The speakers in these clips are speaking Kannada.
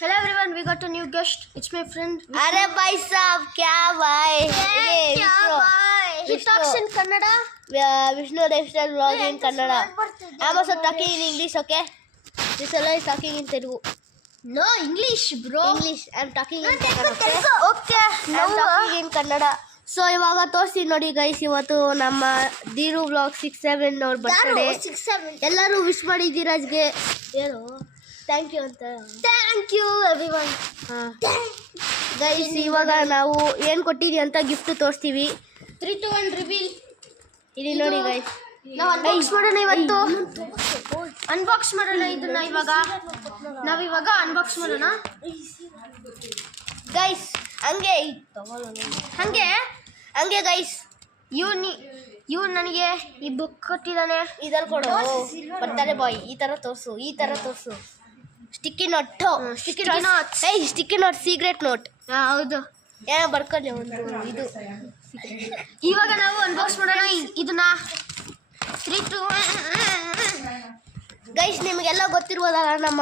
Hello everyone, we got a new guest. It's my friend. अरे भाई साहब क्या भाई He talks in Kannada. Vishnu lifestyle vlog in Kannada. I'm also talking in English, okay? This fellow is talking in Telugu. No, English, bro. English. I'm talking in Kannada, okay? Okay. I'm talking in Kannada. So ಇವಾಗ ತೋರಿಸಿ ನೋಡಿ ಗೈಸ್, ಇವತ್ತು ನಮ್ಮ ದೀರು ಬ್ಲಾಗ್ 6-7 ಅವ್ರ ಬರ್ತಡೇ. ಎಲ್ಲರೂ ವಿಶ್ ಮಾಡಿ ಧೀರಜ್ಗೆ ಏನು ಥ್ಯಾಂಕ್ ಯು ಅಂತ. Thank you everyone. ಗೈಸ್ ಇವಾಗ ನಾವು ಏನು ಕೊಟ್ಟಿದ್ದೀವಿ ಅಂತ ಗಿಫ್ಟ್ ತೋರಿಸ್ತೀವಿ. 3, 2, 1 reveal. ಇಲ್ಲಿ ನೋಡಿ ಗೈಸ್, ನಾವು ಅನ್ಬಾಕ್ಸ್ ಮಾಡೋಣ ಇವತ್ತು. ಅನ್ಬಾಕ್ಸ್ ಮಾಡೋಣ ಇದನ್ನ ಇವಾಗ. ನಾವಿವಾಗ ಅನ್ಬಾಕ್ಸ್ ಮಾಡೋಣ ಗೈಸ್. ಹಂಗೆ ಹಂಗೆ ಗೈಸ್, ಇವ್ ನನಗೆ ಈ ಬುಕ್ ಕೊಟ್ಟಿದ್ದಾನೆ. ಇದ್ರಲ್ಲಿ ಕೊಡು ಬರ್ತಾರೆ ಬಾಯ್. ಈ ಥರ ತೋರಿಸು sticky note. Sticky note, secret note. ಹೌದು, ಏನೋ ಬರ್ಕೊಳ್ಳಿ ಒಂದು ಇದು. ಇವಾಗ ನಾವು ಅನ್ಬಾಕ್ಸ್ ಮಾಡೋಣ ಇದನ್ನ. 3, 2, 1. ಗೈಸ್ ನಿಮಗೆಲ್ಲ ಗೊತ್ತಿರ್ಬೋದಲ್ಲ, ನಮ್ಮ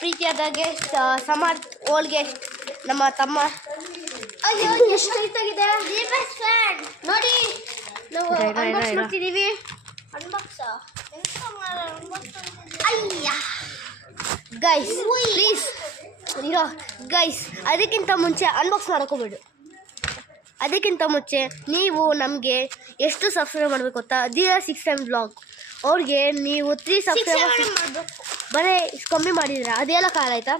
ಪ್ರೀತಿಯಾದ ಗೆಸ್ಟ್ ಸಮರ್ಥ್ ಓಲ್ಡ್ ಗೆಸ್ಟ್, ನಮ್ಮ ತಮ್ಮ. ಅಯ್ಯೋ ಎಷ್ಟು ಹೈಟಾಗಿದೆ ನೋಡಿ. ನಾವು ಅನ್ಬಾಕ್ಸ್ ಮಾಡ್ತಿದ್ದೀವಿ. ಗೈಸ್ ಪ್ಲೀಸ್ ಇರೋ ಗೈಸ್, ಅದಕ್ಕಿಂತ ಮುಂಚೆ ಅನ್ಬಾಕ್ಸ್ ಮಾಡೋಕೋಬೇಡು. ಅದಕ್ಕಿಂತ ಮುಂಚೆ ನೀವು ನಮಗೆ ಎಷ್ಟು ಸಬ್ಸ್ಕ್ರೈಬ್ ಮಾಡಬೇಕು ಗೊತ್ತಾ? 6-7 ಬ್ಲಾಗ್ ಅವ್ರಿಗೆ ನೀವು 3 ಸಬ್ಸ್ಕ್ರೈಬರ್ಸ್ ಬರೀ ಕಮ್ಮಿ ಮಾಡಿದ್ದೀರಾ. ಅದೆಲ್ಲ ಕಾಲ ಆಯಿತಾ?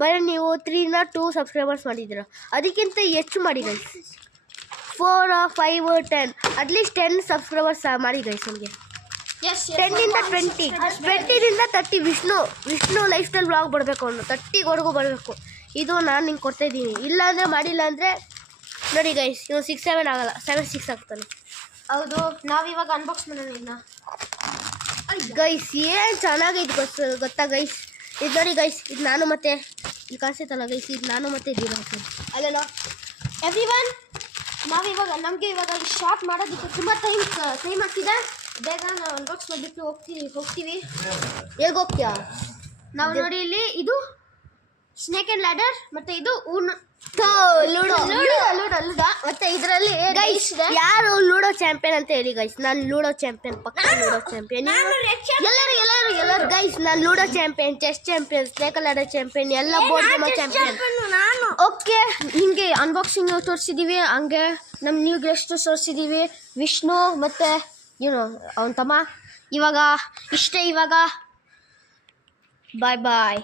ಬರೀ ನೀವು 3-2 ಸಬ್ಸ್ಕ್ರೈಬರ್ಸ್ ಮಾಡಿದ್ದೀರಾ. ಅದಕ್ಕಿಂತ ಹೆಚ್ಚು ಮಾಡಿ ಗೈಸ್. 4, 5, 10 ಅಟ್ಲೀಸ್ಟ್ 10 ಸಬ್ಸ್ಕ್ರೈಬರ್ಸ್ ಮಾಡಿ ಗೈಸ್. ನಮಗೆ 10 20 30 ವಿಷ್ಣು ಲೈಫ್ ಸ್ಟೈಲ್ ಬ್ಲಾಗ್ ಬರಬೇಕು. ಅವನು 30ವರೆಗೂ ಬರಬೇಕು. ಇದು ನಾನು ನಿಂಗೆ ಕೊಡ್ತಾಯಿದ್ದೀನಿ. ಇಲ್ಲಾಂದರೆ ಮಾಡಿಲ್ಲ ಅಂದರೆ ನೋಡಿ ಗೈಸ್, ಇವು 6-7 ಆಗಲ್ಲ, 7-6 ಆಗ್ತಾನೆ. ಹೌದು, ನಾವಿವಾಗ ಅನ್ಬಾಕ್ಸ್ ಮಾಡೋಣ ಇದನ್ನ. ಗೈಸ್ ಏನು ಚೆನ್ನಾಗೈತೆ ಗೊತ್ತಾ ಗೈಸ್? ಇದು ನೋಡಿ ಗೈಸ್, ಇದು ನಾನು ಮತ್ತೆ ಇಲ್ಲಿ ಕಾಣಿಸ್ತೈತಲ್ಲ ಗೈಸ್, ಇದು ನಾನು ಮತ್ತೆ ಇದ್ದೀರಾ ಅಲ್ಲೆಲ್ಲ ಎವ್ರಿವನ್. ನಾವಿವಾಗ ನಮಗೆ ಇವಾಗ ಶಾರ್ಟ್ ಮಾಡೋದಕ್ಕೆ ತುಂಬ ಟೈಮ್ ಆಗ್ತಿದೆ. ಬೇಗ ನಾವು ಅನ್ಬಾಕ್ಸ್ ಮಾಡಿಬಿಟ್ಟು ಹೋಗ್ತೀವಿ. ಹೇಗೆ ಹೋಗ್ತೀಯಾ? ನಾವು ನೋಡಿ ಇಲ್ಲಿ ಇದು ಸ್ನೇಕ್ ಆ್ಯಂಡ್ ಲ್ಯಾಡರ್, ಮತ್ತು ಇದು ಲೂಡೋ ಮತ್ತೆ ಇದರಲ್ಲಿ ಗೈಸ್ ಯಾರು ಲೂಡೋ ಚಾಂಪಿಯನ್ ಅಂತ ಹೇಳಿ ಗೈಸ್. ನಾನು ಲೂಡೋ ಚಾಂಪಿಯನ್, ಪಕ್ಕ ಲೂಡೋ ಚಾಂಪಿಯನ್. ಎಲ್ಲರೂ ಗೈಸ್, ನಾನು ludo champion, chess champion, snake ladder champion, ಎಲ್ಲ ಬೋರ್ಡ್ ಗೇಮ್ ಚಾಂಪಿಯನ್. ಓಕೆ, ಹಿಂಗೆ ಅನ್ಬಾಕ್ಸಿಂಗ್ ತೋರಿಸಿದ್ದೀವಿ, ಹಂಗೆ ನಮ್ಮ ನ್ಯೂ ಗೆಸ್ಟ್ ತೋರಿಸಿದ್ದೀವಿ, ವಿಷ್ಣು ಮತ್ತು ಇವನು ಅವನ ತಮ್ಮ. ಇವಾಗ ಇಷ್ಟೇ. ಇವಾಗ ಬಾಯ್ ಬಾಯ್.